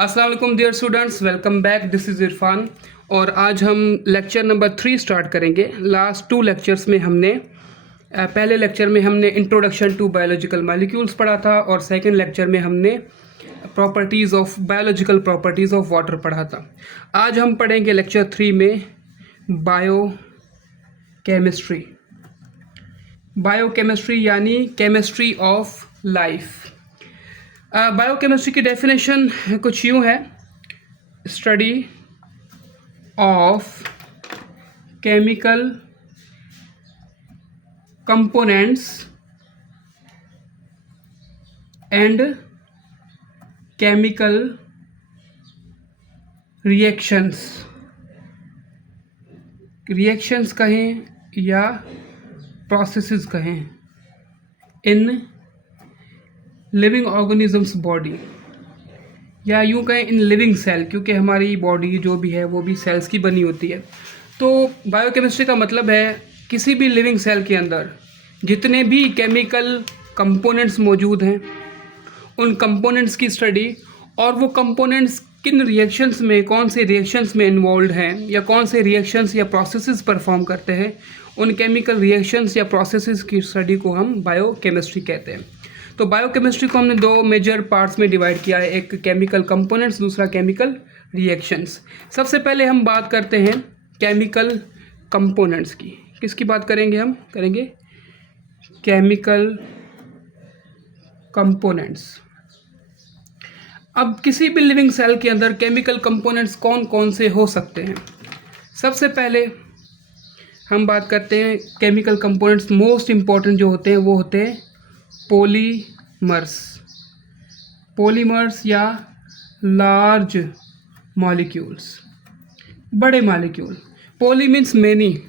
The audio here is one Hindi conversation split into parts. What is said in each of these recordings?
अस्सलाम वालेकुम dear students, welcome back. This is Irfan और आज हम लेक्चर नंबर 3 स्टार्ट करेंगे। लास्ट 2 लेक्चर्स में हमने पहले लेक्चर में हमने इंट्रोडक्शन टू बायोलॉजिकल मॉलिक्यूल्स पढ़ा था और सेकंड लेक्चर में हमने properties of biological properties of water पढ़ा था। आज हम पढ़ेंगे लेक्चर 3 में बायोकेमिस्ट्री। बायोकेमिस्ट्री यानी केमिस्ट्री ऑफ लाइफ। बायोकेमिस्ट्री की डेफिनेशन कुछ यूँ है: study of chemical components and chemical reactions कहें या प्रोसेसेस कहें इन लिविंग ऑर्गेनिजम्स बॉडी, या यूँ कहें इन लिविंग सेल, क्योंकि हमारी बॉडी जो भी है वो भी सेल्स की बनी होती है। तो बायोकेमिस्ट्री का मतलब है किसी भी लिविंग सेल के अंदर जितने भी केमिकल कंपोनेंट्स मौजूद हैं उन कंपोनेंट्स की स्टडी, और वो कंपोनेंट्स किन रिएक्शंस में, कौन से रिएक्शंस में इन्वॉल्व हैं या कौन से रिएक्शंस या प्रोसेसेस परफॉर्म करते हैं, उन केमिकल रिएक्शंस या प्रोसेसेस की स्टडी को हम बायोकेमिस्ट्री कहते हैं। तो बायोकेमिस्ट्री को हमने 2 मेजर पार्ट्स में डिवाइड किया है, एक केमिकल कंपोनेंट्स, दूसरा केमिकल रिएक्शंस। सबसे पहले हम बात करते हैं केमिकल कंपोनेंट्स की। किसकी बात करेंगे? हम करेंगे केमिकल कंपोनेंट्स। अब किसी भी लिविंग सेल के अंदर केमिकल कंपोनेंट्स कौन कौन से हो सकते हैं? सबसे पहले हम बात करते हैं केमिकल कंपोनेंट्स मोस्ट इम्पॉर्टेंट जो होते हैं वो होते हैं पॉलीमर्स या लार्ज मॉलिक्यूल्स, बड़े मॉलिक्यूल। पॉली मीन्स मैनी,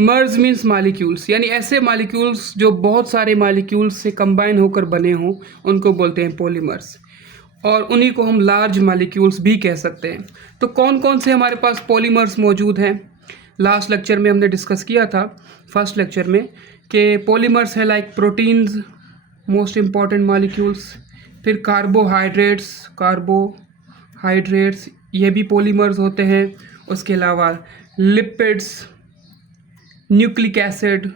मर्स मीन्स मॉलिक्यूल्स, यानी ऐसे मॉलिक्यूल्स जो बहुत सारे मॉलिक्यूल्स से कंबाइन होकर बने हों उनको बोलते हैं पॉलीमर्स, और उन्हीं को हम लार्ज मॉलिक्यूल्स भी कह सकते हैं। तो कौन कौन से हमारे पास पॉलीमर्स मौजूद हैं? लास्ट लेक्चर में हमने डिस्कस किया था, फर्स्ट लेक्चर में, कि पॉलीमर्स है like proteins, most important molecules. फिर कार्बोहाइड्रेट्स ये भी पॉलीमर्स होते हैं। उसके अलावा lipids, nucleic acid,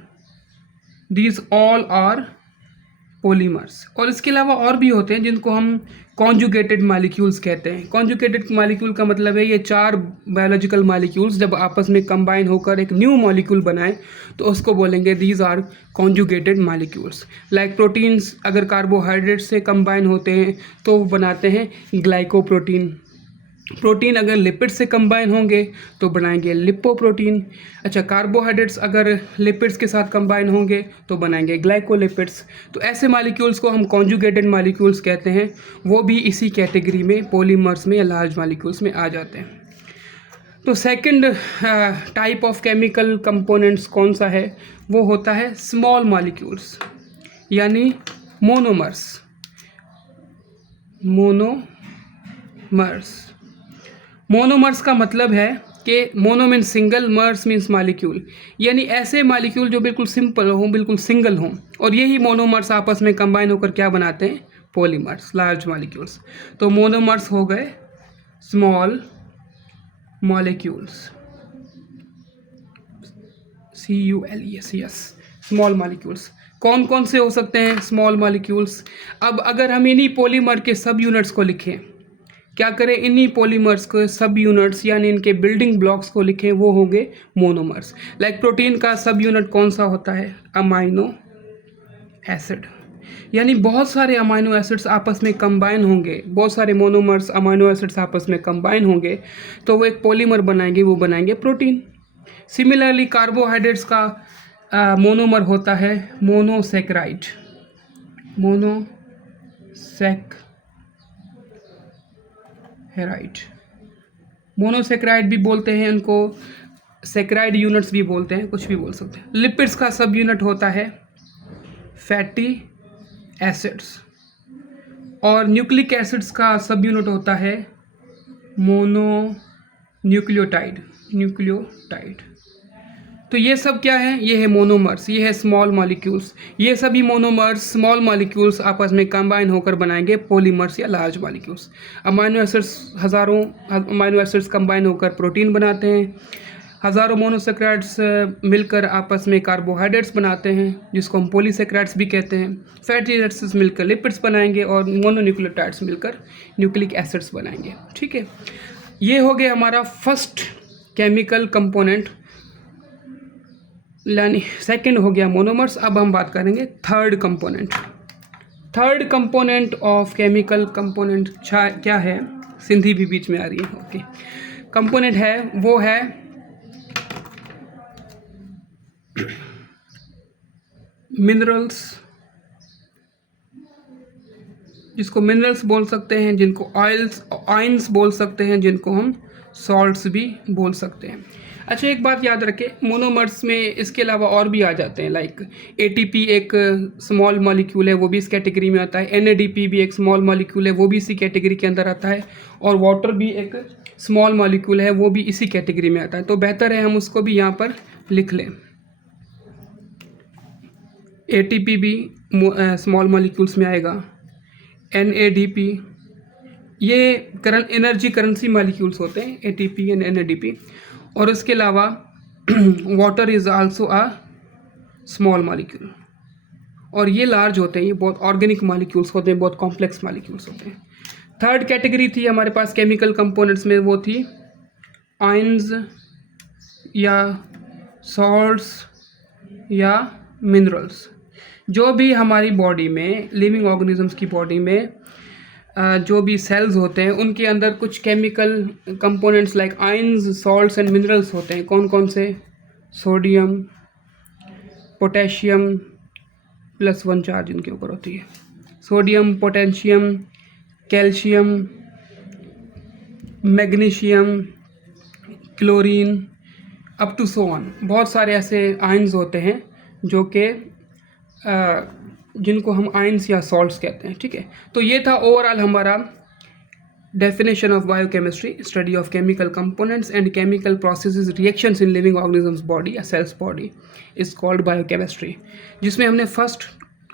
these all are polymers. और इसके अलावा और भी होते हैं जिनको हम कॉन्जुगेटेड मॉलिक्यूल्स कहते हैं। कॉन्जुगेटेड मॉलिक्यूल का मतलब है ये 4 बायोलॉजिकल मॉलिक्यूल्स जब आपस में कंबाइन होकर एक न्यू मॉलिक्यूल बनाए तो उसको बोलेंगे these are conjugated molecules. Like proteins अगर कार्बोहाइड्रेट से कंबाइन होते हैं तो वो बनाते हैं ग्लाइकोप्रोटीन। प्रोटीन अगर लिपिड से कंबाइन होंगे तो बनाएंगे लिपोप्रोटीन। अच्छा, कार्बोहाइड्रेट्स अगर लिपिड्स के साथ कंबाइन होंगे तो बनाएंगे ग्लाइकोलिपिड्स। तो ऐसे मॉलिक्यूल्स को हम कॉन्जुगेटेड मॉलिक्यूल्स कहते हैं, वो भी इसी कैटेगरी में पॉलीमर्स में या लार्ज मॉलिक्यूल्स में आ जाते हैं। तो second type of chemical components कौन सा है? वो होता है स्मॉल मॉलिक्यूल्स यानी मोनोमर्स। मोनोमर्स का मतलब है कि मोनो मीन्स सिंगल, मर्स मीन्स मॉलिक्यूल, यानी ऐसे मॉलिक्यूल जो बिल्कुल सिंपल हों, बिल्कुल सिंगल हों, और यही मोनोमर्स आपस में कंबाइन होकर क्या बनाते हैं? Polymers, large molecules. तो मोनोमर्स हो गए small molecules, CULES, small molecules. कौन कौन से हो सकते हैं स्मॉल मॉलिक्यूल्स? अब अगर हम इन्हीं पॉलीमर के सब यूनिट्स को लिखें, क्या करें, इन्हीं पॉलीमर्स के सब यूनिट्स यानी इनके बिल्डिंग ब्लॉक्स को लिखें, वो होंगे मोनोमर्स। लाइक प्रोटीन का सब यूनिट कौन सा होता है? Amino acid. यानी बहुत सारे अमाइनो एसिड्स आपस में कंबाइन होंगे, बहुत सारे मोनोमर्स अमाइनो एसिड्स आपस में कंबाइन होंगे तो वो एक पॉलीमर बनाएंगे, वो बनाएंगे प्रोटीन। सिमिलरली कार्बोहाइड्रेट्स का मोनोमर होता है मोनोसेक्राइड। मोनोसेक्राइड भी बोलते हैं उनको, सेक्राइड यूनिट्स भी बोलते हैं, कुछ भी बोल सकते हैं। लिपिड्स का सब यूनिट होता है फैटी एसिड्स, और न्यूक्लिक एसिड्स का सब यूनिट होता है न्यूक्लियोटाइड। तो तो ये सब क्या है, ये है मोनोमर्स, ये है स्मॉल मॉलिक्यूल्स। ये सभी मोनोमर्स स्मॉल मॉलिक्यूल्स आपस में कंबाइन होकर बनाएंगे पॉलीमर्स या लार्ज मॉलिक्यूल्स। अमाइनो एसिड्स, हज़ारों अमाइनो एसिड्स कंबाइन होकर प्रोटीन बनाते हैं। हज़ारों मोनोसेक्राइड्स मिलकर आपस में कार्बोहाइड्रेट्स बनाते हैं जिसको हम पॉलीसेक्राइड्स भी कहते हैं। फैटी एसिड्स मिलकर लिपिड्स बनाएंगे और मोनोन्यूक्लियोटाइड्स मिलकर न्यूक्लिक एसिड्स बनाएंगे। ठीक है, ये हो गया हमारा फर्स्ट केमिकल कंपोनेंट, यानी सेकंड हो गया मोनोमर्स। अब हम बात करेंगे third component. Third component of chemical component क्या है, सिंधी भी बीच में आ रही है, ओके। कंपोनेंट है वो है मिनरल्स, जिसको मिनरल्स बोल सकते हैं, जिनको ऑयल्स आयंस बोल सकते हैं, जिनको हम सॉल्ट्स भी बोल सकते हैं। अच्छा, एक बात याद रखें, मोनोमर्स में इसके अलावा और भी आ जाते हैं, लाइक एटीपी एक स्मॉल मॉलिक्यूल है, वो भी इस कैटेगरी में आता है। एनएडीपी भी एक स्मॉल मॉलिक्यूल है, वो भी इसी कैटेगरी के अंदर आता है। और वाटर भी एक स्मॉल मॉलिक्यूल है, वो भी इसी कैटेगरी में आता है। तो बेहतर है हम उसको भी यहाँ पर लिख लें। एटीपी भी स्मॉल मॉलिक्यूल्स में आएगा। एनएडीपी, ये एनर्जी करेंसी मॉलिक्यूल्स होते हैं, एटीपी एंड एनएडीपी। और इसके अलावा water is also a small molecule, और ये लार्ज होते हैं, ये बहुत ऑर्गेनिक मॉलिक्यूल्स होते हैं, बहुत कॉम्प्लेक्स मॉलिक्यूल्स होते हैं। थर्ड कैटेगरी थी हमारे पास केमिकल कंपोनेंट्स में, वो थी आयंस या सॉल्ट्स या मिनरल्स। जो भी हमारी बॉडी में, लिविंग ऑर्गेनिजम्स की बॉडी में जो भी सेल्स होते हैं, उनके अंदर कुछ chemical components like ions, salts and minerals होते हैं। कौन कौन से? सोडियम, पोटेशियम, +1 चार्ज इनके ऊपर होती है। Sodium, potassium, calcium, magnesium, chlorine, up to so on. बहुत सारे ऐसे आयंस होते हैं जो कि जिनको हम आयंस या सॉल्ट्स कहते हैं। ठीक है, तो ये था ओवरऑल हमारा definition of biochemistry, study of chemical components and chemical processes reactions in living organisms body या cells body is called biochemistry, जिसमें हमने फर्स्ट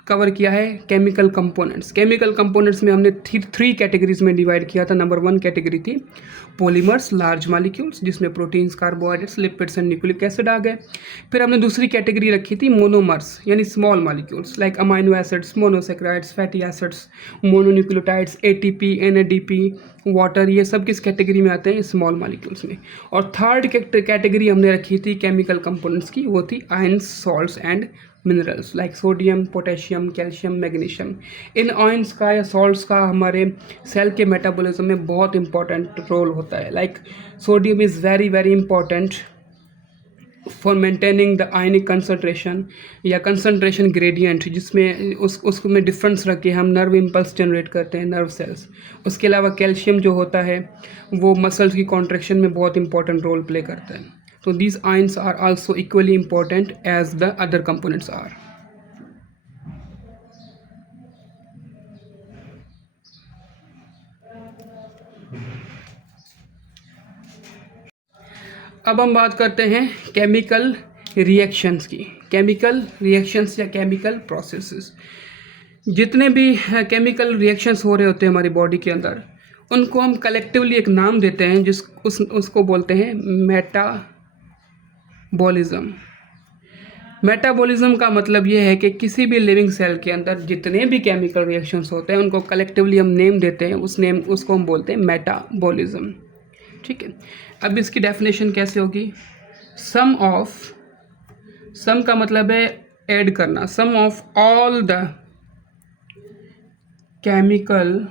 कवर किया है केमिकल कंपोनेंट्स। केमिकल कंपोनेंट्स में हमने थ्री कैटेगरीज में डिवाइड किया था। नंबर 1 कैटेगरी थी पॉलीमर्स, लार्ज मॉलिक्यूल्स, जिसमें proteins, carbohydrates, lipids and nucleic acid आ गए। फिर हमने दूसरी कैटेगरी रखी थी मोनोमर्स, यानी small molecules like amino acids, monosaccharides, fatty acids, mononucleotides, ATP, NADP, water, ये सब किस कैटेगरी में आते हैं? स्मॉल मॉलिक्यूल्स में। और थर्ड कैटेगरी हमने रखी थी केमिकल कंपोनेंट्स की, वो थी ions, salts and minerals like sodium, potassium, calcium, magnesium. In ions का या सॉल्ट्स का हमारे सेल के मेटाबॉलिज्म में बहुत इंपॉर्टेंट रोल होता है। Like sodium is very very important for maintaining the ionic concentration या कंसंट्रेशन ग्रेडियंट, जिसमें उसमें डिफरेंस रख के हम नर्व इम्पल्स जनरेट करते हैं, नर्व सेल्स। उसके अलावा कैल्शियम जो होता है वो मसल्स की कॉन्ट्रैक्शन में बहुत इंपॉर्टेंट रोल प्ले करता है। So these ions are also equally important as the other components are. अब हम बात करते हैं केमिकल रिएक्शंस की। केमिकल रिएक्शंस या केमिकल प्रोसेसेस, जितने भी केमिकल रिएक्शंस हो रहे होते हैं हमारी बॉडी के अंदर, उनको हम कलेक्टिवली एक नाम देते हैं, उसको बोलते हैं मेटाबॉलिज्म। मेटाबॉलिज्म का मतलब ये है कि किसी भी लिविंग सेल के अंदर जितने भी केमिकल रिएक्शंस होते हैं उनको कलेक्टिवली हम नेम देते हैं, उसको हम बोलते हैं मेटाबॉलिज्म। ठीक है, अब इसकी डेफिनेशन कैसे होगी? सम का मतलब है ऐड करना, sum of all the chemical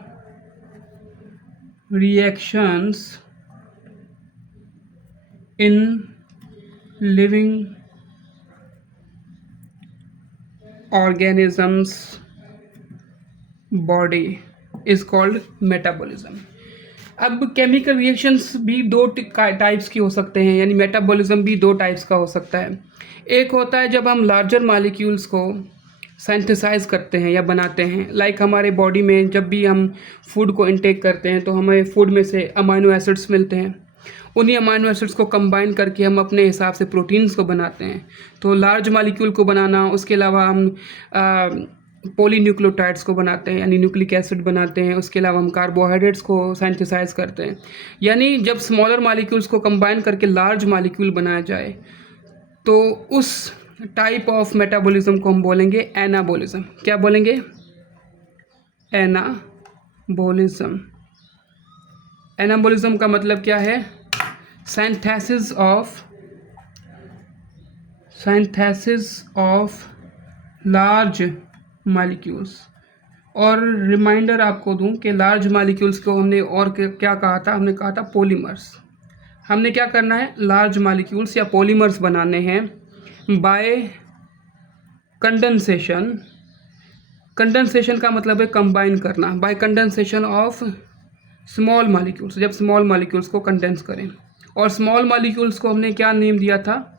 reactions in living organisms body is called metabolism। अब केमिकल रिएक्शंस भी दो टाइप्स की हो सकते हैं, यानी मेटाबॉलिज्म भी 2 टाइप्स का हो सकता है। एक होता है जब हम लार्जर मॉलिक्यूल्स को सिंथेसाइज करते हैं या बनाते हैं, लाइक हमारे बॉडी में जब भी हम फूड को इनटेक करते हैं तो हमें फूड में से अमाइनो एसिड्स मिलते हैं। उन्हीं अमाइनो एसिड्स को कंबाइन करके हम अपने हिसाब से प्रोटीन्स को बनाते हैं। तो लार्ज मालिक्यूल को बनाना, उसके अलावा हम पॉलीन्यूक्लियोटाइड्स को बनाते हैं यानी न्यूक्लिक एसिड बनाते हैं, उसके अलावा हम कार्बोहाइड्रेट्स को सिंथेसाइज करते हैं। यानी जब स्मॉलर मालिक्यूल्स को कंबाइन करके लार्ज मालिक्यूल बनाया जाए तो उस टाइप ऑफ मेटाबॉलिज्म को हम बोलेंगे एनाबॉलिज्म। क्या बोलेंगे? एनाबॉलिज्म। एनाबॉलिज्म का मतलब क्या है? Synthesis of large molecules. और रिमाइंडर आपको दूं कि लार्ज मालिक्यूल्स को हमने और क्या कहा था? हमने कहा था पॉलीमर्स। हमने क्या करना है? लार्ज मालिक्यूल्स या पॉलीमर्स बनाने हैं बाय कंडेंसेशन। कंडेंसेशन का मतलब है कंबाइन करना, bye condensation of small molecules. जब स्मॉल मालिक्यूल्स को कंडेंस करें, और स्मॉल मालिक्यूल्स को हमने क्या नेम दिया था?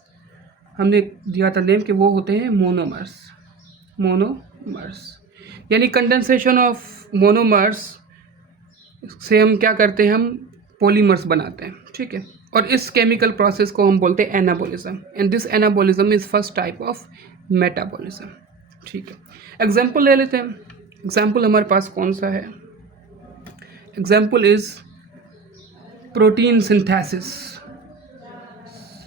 हमने दिया था नेम कि वो होते हैं मोनोमर्स। यानी कंडेंसेशन ऑफ मोनोमर्स से हम क्या करते हैं? हम पॉलीमर्स बनाते हैं। ठीक है, और इस केमिकल प्रोसेस को हम बोलते हैं anabolism, and this anabolism is first type of metabolism. ठीक है, एग्जाम्पल ले लेते हैं। एग्जाम्पल हमारे पास कौन सा है? Example is protein synthesis.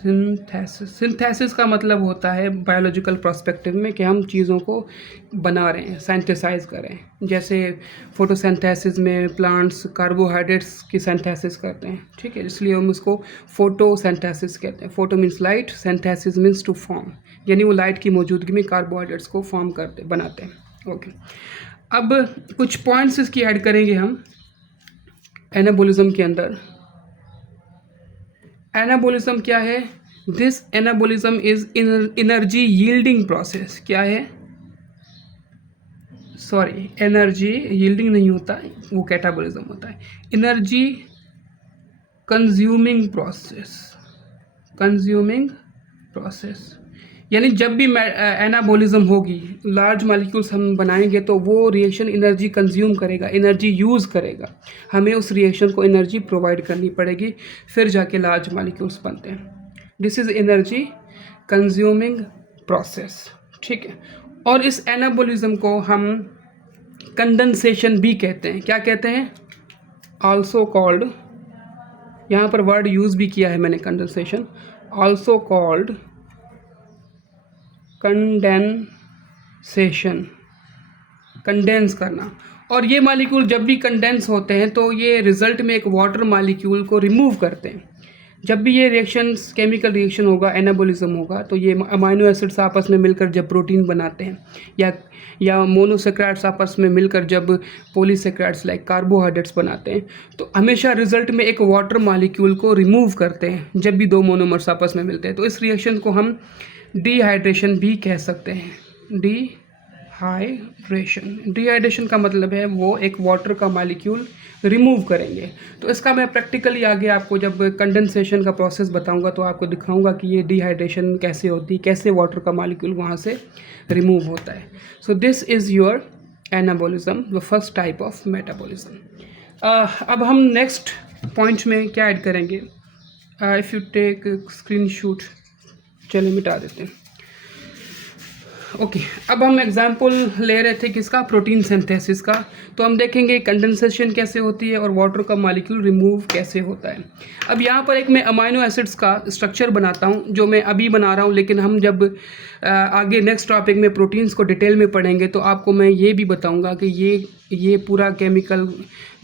Synthesis का मतलब होता है बायोलॉजिकल पर्सपेक्टिव में कि हम चीज़ों को बना रहे हैं, सिंथेसाइज कर रहे हैं। जैसे फोटोसिंथेसिस में प्लांट्स कार्बोहाइड्रेट्स की सिंथेसिस करते हैं। ठीक है, इसलिए हम उसको फोटोसिंथेसिस कहते हैं। Photo means light, synthesis means to form, यानी वो लाइट की मौजूदगी में कार्बोहाइड्रेट्स को फॉर्म बनाते हैं। ओके, अब कुछ पॉइंट्स इसकी ऐड करेंगे हम एनाबॉलिज्म के अंदर। एनाबॉलिज्म क्या है? This anabolism is energy yielding process. क्या है? सॉरी, एनर्जी यील्डिंग नहीं होता, वो कैटाबॉलिज्म होता है। Energy consuming process. यानी जब भी एनाबॉलिज्म होगी, लार्ज मॉलिक्यूल्स हम बनाएंगे तो वो रिएक्शन एनर्जी कंज्यूम करेगा, एनर्जी यूज़ करेगा। हमें उस रिएक्शन को एनर्जी प्रोवाइड करनी पड़ेगी, फिर जाके लार्ज मॉलिक्यूल्स बनते हैं। This is energy consuming process. ठीक है, और इस एनाबॉलिज्म को हम कंडेंसेशन भी कहते हैं। क्या कहते हैं? आल्सो कॉल्ड, यहाँ पर वर्ड यूज़ भी किया है मैंने condensation, also called condensation, condense करना। और ये मालिक्यूल जब भी कंडेंस होते हैं तो ये रिजल्ट में एक वाटर मालिक्यूल को रिमूव करते हैं। जब भी ये रिएक्शंस केमिकल रिएक्शन होगा, एनाबॉलिज्म होगा, तो ये अमाइनो एसिड्स आपस में मिलकर जब प्रोटीन बनाते हैं, या मोनोसेक्राइड्स आपस में मिलकर जब पॉलीसेक्राइड्स लाइक कार्बोहाइड्रेट्स बनाते हैं, तो हमेशा रिजल्ट में एक वाटर मालिक्यूल को रिमूव करते हैं जब भी दो मोनोमर्स आपस में मिलते हैं। तो इस रिएक्शन को हम डिहाइड्रेशन भी कह सकते हैं। डिहाइड्रेशन का मतलब है वो एक वाटर का मॉलिक्यूल रिमूव करेंगे। तो इसका मैं प्रैक्टिकली आगे आपको जब कंडेंसेशन का प्रोसेस बताऊंगा तो आपको दिखाऊंगा कि ये डिहाइड्रेशन कैसे होती है, कैसे वाटर का मॉलिक्यूल वहाँ से रिमूव होता है। So this is your anabolism, the first type of metabolism. अब हम नेक्स्ट पॉइंट में क्या ऐड करेंगे? इफ़ यू टेक स्क्रीनशॉट, चलिए मिटा देते हैं। ओके, अब हम एग्जाम्पल ले रहे थे किसका? प्रोटीन सिंथेसिस का। तो हम देखेंगे कंडेंसेशन कैसे होती है और वाटर का मॉलिक्यूल रिमूव कैसे होता है। अब यहाँ पर एक मैं अमाइनो एसिड्स का स्ट्रक्चर बनाता हूँ जो मैं अभी बना रहा हूँ, लेकिन हम जब आगे नेक्स्ट टॉपिक में प्रोटीन्स को डिटेल में पढ़ेंगे तो आपको मैं ये भी बताऊँगा कि ये पूरा केमिकल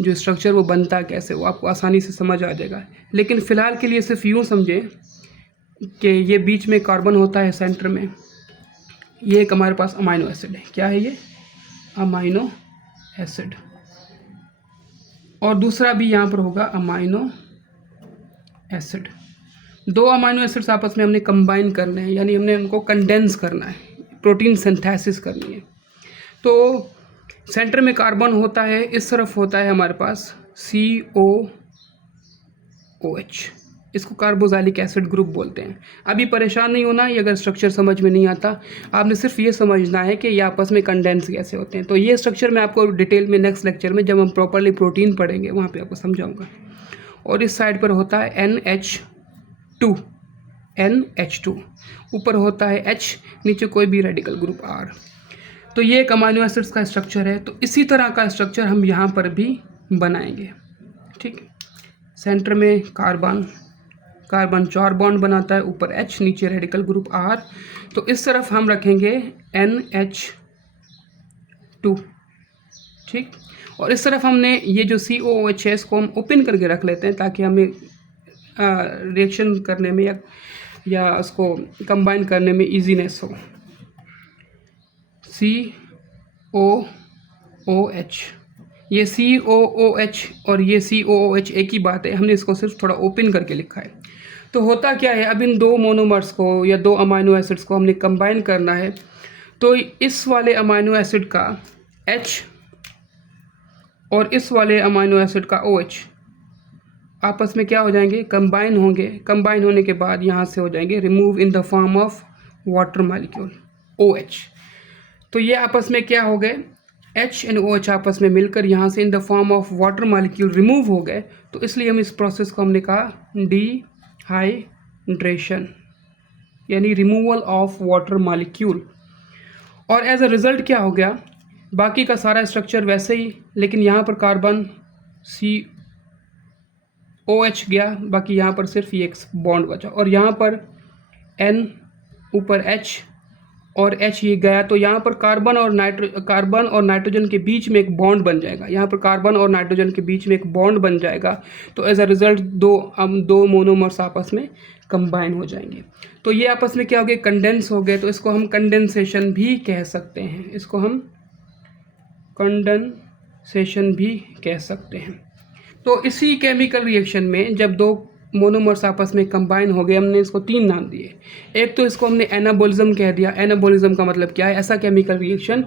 जो स्ट्रक्चर वो बनता कैसे, वो आपको आसानी से समझ आ जाएगा। लेकिन फ़िलहाल के लिए सिर्फ यूँ समझें कि ये बीच में कार्बन होता है सेंटर में, ये एक हमारे पास अमाइनो एसिड है। क्या है ये? Amino acid. और दूसरा भी यहाँ पर होगा अमाइनो एसिड। दो अमाइनो एसिड्स आपस में हमने कंबाइन करने हैं, यानी हमने उनको कंडेंस करना है, प्रोटीन सिंथेसिस करनी है। तो सेंटर में कार्बन होता है, इस तरफ होता है हमारे पास COOH, इसको कार्बोक्सिलिक एसिड ग्रुप बोलते हैं। अभी परेशान नहीं होना, ये अगर स्ट्रक्चर समझ में नहीं आता, आपने सिर्फ ये समझना है कि ये आपस में कंडेंस कैसे होते हैं। तो ये स्ट्रक्चर मैं आपको डिटेल में नेक्स्ट लेक्चर में जब हम प्रॉपरली प्रोटीन पढ़ेंगे वहाँ पे आपको समझाऊंगा। और इस साइड पर होता है NH2, NH2, ऊपर होता है H, नीचे कोई भी रेडिकल ग्रुप R। तो ये एक अमाइनो एसिड्स का स्ट्रक्चर है। तो इसी तरह का स्ट्रक्चर हम यहाँ पर भी बनाएंगे। ठीक, सेंटर में कार्बन 4 बॉन्ड बनाता है, ऊपर H, नीचे रेडिकल ग्रुप R। तो इस तरफ हम रखेंगे NH2। ठीक, और इस तरफ हमने ये जो COOH है इसको हम ओपन करके रख लेते हैं ताकि हमें रिएक्शन करने में या उसको कंबाइन करने में इजीनेस हो। COOH, ये COOH और ये COOH एक ही बात है, हमने इसको सिर्फ थोड़ा ओपन करके लिखा है। तो होता क्या है, अब इन दो मोनोमर्स को या दो अमाइनो एसिड्स को हमने कंबाइन करना है। तो इस वाले अमाइनो एसिड का H और इस वाले अमाइनो एसिड का OH आपस में क्या हो जाएंगे, कंबाइन होंगे। कंबाइन होने के बाद यहाँ से हो जाएंगे remove in the form of water molecule OH। तो ये आपस में क्या हो गए, H एंड OH आपस में मिलकर यहाँ से in the form of water molecule remove हो गए। तो इसलिए हम इस प्रोसेस को हमने कहा डिहाइड्रेशन, यानी रिमूवल ऑफ वाटर मॉलिक्यूल। और एज अ रिज़ल्ट क्या हो गया, बाकी का सारा स्ट्रक्चर वैसे ही, लेकिन यहाँ पर कार्बन COH गया, बाकी यहाँ पर सिर्फ ये एक बॉन्ड बचा, और यहाँ पर N, ऊपर H और H ये गया। तो यहाँ पर कार्बन और नाइट्रोजन के बीच में एक बॉन्ड बन जाएगा। यहाँ पर कार्बन और नाइट्रोजन के बीच में एक बॉन्ड बन जाएगा। तो एज अ रिज़ल्ट दो मोनोमर्स आपस में कंबाइन हो जाएंगे। तो ये आपस में क्या हो गए, कंडेंस हो गए। तो इसको हम कंडेंसेशन भी कह सकते हैं, इसको हम कंडेंसेशन भी कह सकते हैं। तो इसी केमिकल रिएक्शन में जब दो मोनोमर्स आपस में कंबाइन हो गए, हमने इसको 3 नाम दिए। एक तो इसको हमने एनाबोलिज्म कह दिया। एनाबोलिज्म का मतलब क्या है, ऐसा केमिकल रिएक्शन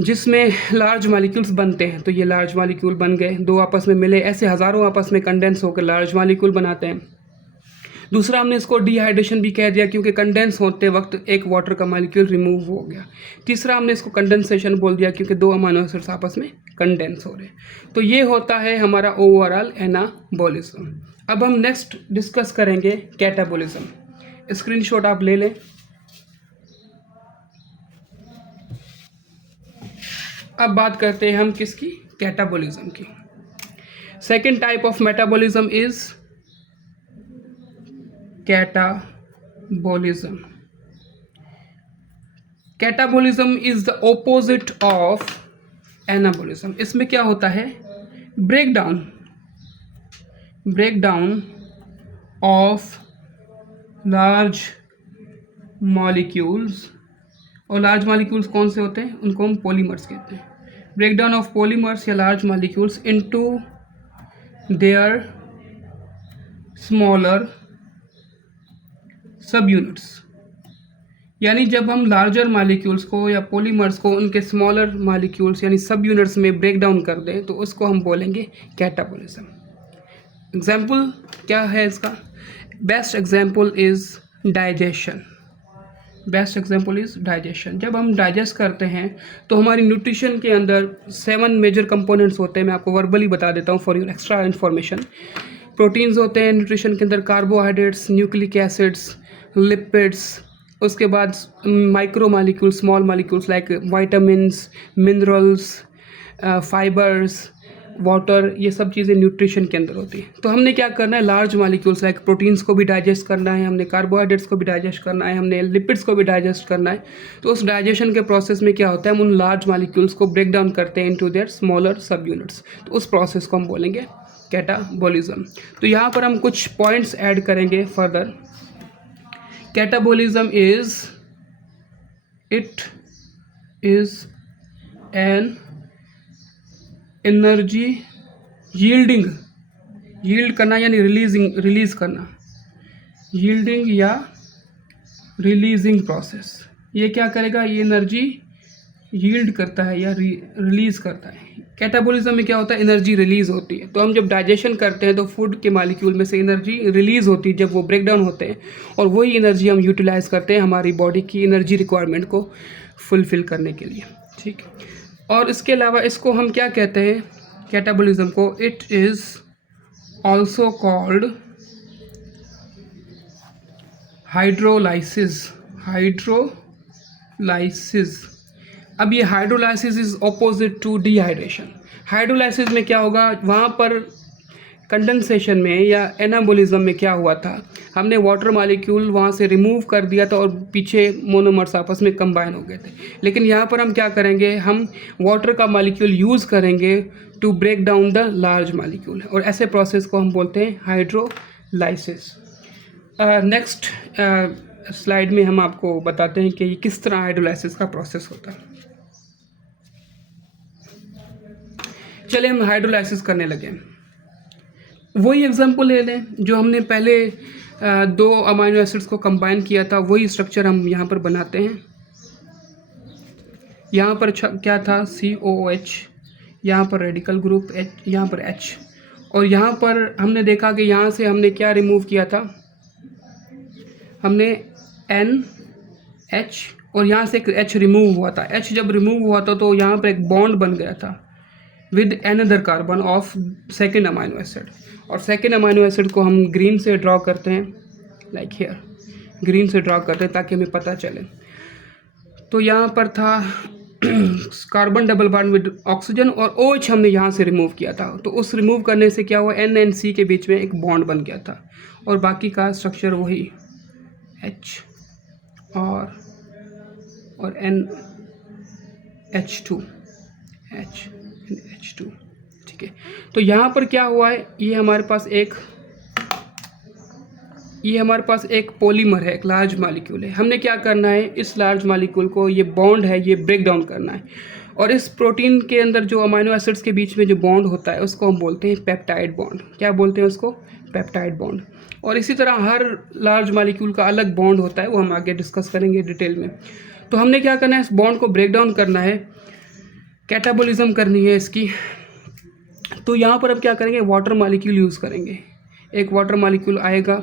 जिसमें लार्ज मॉलिक्यूल्स बनते हैं। तो ये लार्ज मॉलिक्यूल बन गए, दो आपस में मिले, ऐसे हज़ारों आपस में कंडेंस होकर लार्ज मॉलिक्यूल बनाते हैं। दूसरा हमने इसको डिहाइड्रेशन भी कह दिया क्योंकि कंडेंस होते वक्त एक वाटर का मॉलिक्यूल रिमूव हो गया। तीसरा हमने इसको कंडेंसेशन बोल दिया क्योंकि दो अमाइनो एसिड्स आपस में कंडेंस हो रहे। तो ये होता है हमारा ओवरऑल एनाबोलिज्म। अब हम नेक्स्ट डिस्कस करेंगे कैटाबोलिज्म। स्क्रीनशॉट आप ले लें। अब बात करते हैं हम किसकी, कैटाबोलिज्म की। Second type of metabolism is catabolism. Catabolism is the opposite of anabolism. इसमें क्या होता है, ब्रेकडाउन ऑफ लार्ज मॉलिक्यूल्स। और लार्ज मॉलिक्यूल्स कौन से होते हैं, उनको हम पॉलीमर्स कहते हैं। ब्रेकडाउन ऑफ पॉलीमर्स या large molecules into their smaller सब यूनिट्स। यानी जब हम लार्जर मॉलिक्यूल्स को या पॉलीमर्स को उनके स्मॉलर मॉलिक्यूल्स यानी सब यूनिट्स में ब्रेक डाउन कर दें तो उसको हम बोलेंगे कैटाबोलिज्म। एग्जाम्पल क्या है इसका, best example is digestion. Best example is digestion. जब हम डाइजेस्ट करते हैं तो हमारी न्यूट्रिशन के अंदर 7 मेजर कंपोनेंट्स होते हैं। मैं आपको वर्बली बता देता हूँ for your extra information. Proteins होते हैं न्यूट्रिशन के अंदर, कार्बोहाइड्रेट्स, न्यूक्लिक एसिड्स, लिपिड्स, उसके बाद micro molecules, small molecules like vitamins, minerals, fibres, water, ये सब चीज़ें न्यूट्रिशन के अंदर होती है। तो हमने क्या करना है, लार्ज मॉलिक्यूल्स लाइक प्रोटीन्स को भी डाइजेस्ट करना है, हमने कार्बोहाइड्रेट्स को भी डाइजेस्ट करना है, हमने लिपिड्स को भी डाइजेस्ट करना है। तो उस डाइजेशन के प्रोसेस में क्या होता है, हम उन लार्ज मॉलिक्यूल्स को ब्रेक डाउन करते हैं इनटू देयर स्मॉलर सब यूनिट्स। तो उस प्रोसेस को हम बोलेंगे कैटाबोलिज्म। तो यहाँ पर हम कुछ पॉइंट्स ऐड करेंगे further. Catabolism is an energy yield करना यानी रिलीज करना, यील्डिंग या रिलीजिंग प्रोसेस। ये क्या करेगा, ये एनर्जी यील्ड करता है या रिलीज करता है। कैटाबोलिज्म में क्या होता है, एनर्जी रिलीज होती है। तो हम जब डाइजेशन करते हैं तो फूड के मॉलिक्यूल में से एनर्जी रिलीज होती है जब वो ब्रेक डाउन होते हैं, और वही एनर्जी हम यूटिलाइज करते हैं हमारी बॉडी की एनर्जी रिक्वायरमेंट को फुलफिल करने के लिए। ठीक, और इसके अलावा इसको हम क्या कहते हैं कैटाबोलिज्म को, it is also called hydrolysis. अब ये hydrolysis is opposite to dehydration. Hydrolysis में क्या होगा, वहाँ पर कंडेंसेशन में या एनाबोलिज्म में क्या हुआ था, हमने वाटर मॉलिक्यूल वहाँ से रिमूव कर दिया था और पीछे मोनोमर्स आपस में कंबाइन हो गए थे। लेकिन यहाँ पर हम क्या करेंगे, हम वाटर का मॉलिक्यूल यूज़ करेंगे to break down the large molecule, और ऐसे प्रोसेस को हम बोलते हैं हाइड्रोलाइसिस। नेक्स्ट स्लाइड में हम आपको बताते हैं कि ये किस तरह हाइड्रोलाइसिस का प्रोसेस होता है। चलिए हम हाइड्रोलाइसिस करने लगे। वही एग्जांपल ले लें जो हमने पहले दो अमाइनो एसिड्स को कंबाइन किया था, वही स्ट्रक्चर हम यहाँ पर बनाते हैं। यहाँ पर क्या था, COOH, यहाँ पर रेडिकल ग्रुप H, यहाँ पर H, और यहाँ पर हमने देखा कि यहाँ से हमने क्या रिमूव किया था, हमने NH, और यहाँ से एक H रिमूव हुआ था। H जब रिमूव हुआ था तो यहाँ पर एक बॉन्ड बन गया था with another carbon of second amino acid, और सेकेंड अमाइनो एसिड को हम ग्रीन से ड्रॉ करते हैं, लाइक हियर ग्रीन से ड्रॉ करते हैं ताकि हमें पता चले। तो यहाँ पर था carbon double bond with oxygen, और OH हमने यहाँ से रिमूव किया था। तो उस रिमूव करने से क्या हुआ, N and C के बीच में एक बॉन्ड बन गया था, और बाकी का स्ट्रक्चर वही H और NH2 H2, ठीक है। तो यहाँ पर क्या हुआ है, ये हमारे पास एक पॉलीमर है, एक लार्ज मॉलिक्यूल है। हमने क्या करना है, इस लार्ज मॉलिक्यूल को, ये बॉन्ड है, ये ब्रेक डाउन करना है, और इस प्रोटीन के अंदर जो अमाइनो एसिड्स के बीच में जो बॉन्ड होता है उसको हम बोलते हैं पेप्टाइड बॉन्ड। क्या बोलते हैं उसको, पेप्टाइड बॉन्ड। और इसी तरह हर लार्ज मॉलिक्यूल का अलग बॉन्ड होता है, वो हम आगे डिस्कस करेंगे डिटेल में। तो हमने क्या करना है, इस बॉन्ड को ब्रेक डाउन करना है, कैटाबोलिज्म करनी है इसकी। तो यहाँ पर अब क्या करेंगे, वाटर मॉलिक्यूल यूज़ करेंगे। एक वाटर मॉलिक्यूल आएगा,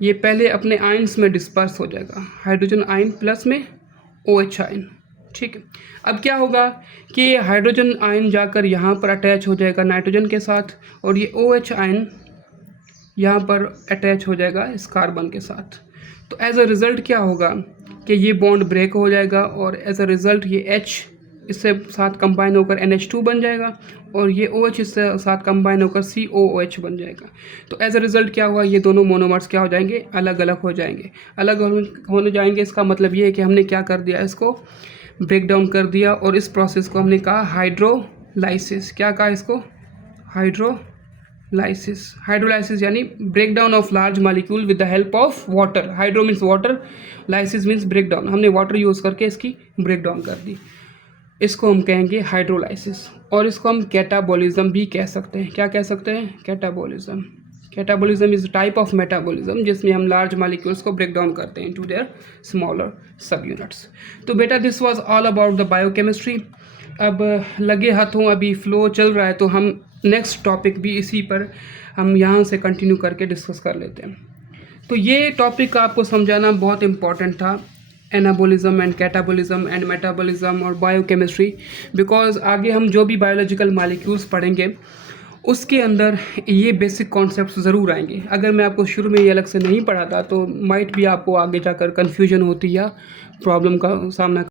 ये पहले अपने आयंस में डिस्पर्स हो जाएगा, हाइड्रोजन आयन प्लस में OH आयन, ठीक है। अब क्या होगा कि ये हाइड्रोजन आयन जाकर यहाँ पर अटैच हो जाएगा नाइट्रोजन के साथ, और ये OH आयन यहाँ पर अटैच हो जाएगा इस कार्बन के साथ। तो एज अ रिज़ल्ट क्या होगा कि ये बॉन्ड ब्रेक हो जाएगा, और एज अ रिज़ल्ट ये H इससे साथ कंबाइन होकर NH2 बन जाएगा, और ये OH इससे साथ कंबाइन होकर COOH बन जाएगा। तो एज अ रिज़ल्ट क्या हुआ, ये दोनों मोनोमर्स क्या हो जाएंगे, अलग अलग हो जाएंगे। अलग होने जाएंगे, इसका मतलब ये है कि हमने क्या कर दिया, इसको ब्रेक डाउन कर दिया, और इस प्रोसेस को हमने कहा हाइड्रोलाइसिस। क्या कहा इसको, हाइड्रोलाइसिस। हाइड्रोलाइसिस यानी break down of large molecule with the help of water. Hydro means water, lysis means break down. हमने वाटर यूज़ करके इसकी ब्रेक डाउन कर दी, इसको हम कहेंगे हाइड्रोलाइसिस। और इसको हम कैटाबोलिज्म भी कह सकते हैं। क्या कह सकते हैं, catabolism. Catabolism is type of metabolism जिसमें हम लार्ज मॉलिक्यूल्स को ब्रेक डाउन करते हैं टू देयर स्मॉलर सब यूनिट्स। तो बेटा this was all about the biochemistry. अब लगे हाथों अभी फ्लो चल रहा है, तो हम नेक्स्ट टॉपिक भी इसी पर हम यहाँ से कंटिन्यू करके डिस्कस कर लेते हैं। तो ये टॉपिक आपको समझाना बहुत इम्पॉर्टेंट था, anabolism and catabolism and metabolism और बायोकेमिस्ट्री, बिकॉज आगे हम जो भी बायोलॉजिकल मॉलिक्यूल्स पढ़ेंगे उसके अंदर ये बेसिक कॉन्सेप्ट्स ज़रूर आएंगे। अगर मैं आपको शुरू में ये अलग से नहीं पढ़ाता तो माइट भी आपको आगे जाकर कन्फ्यूजन होती या प्रॉब्लम का सामना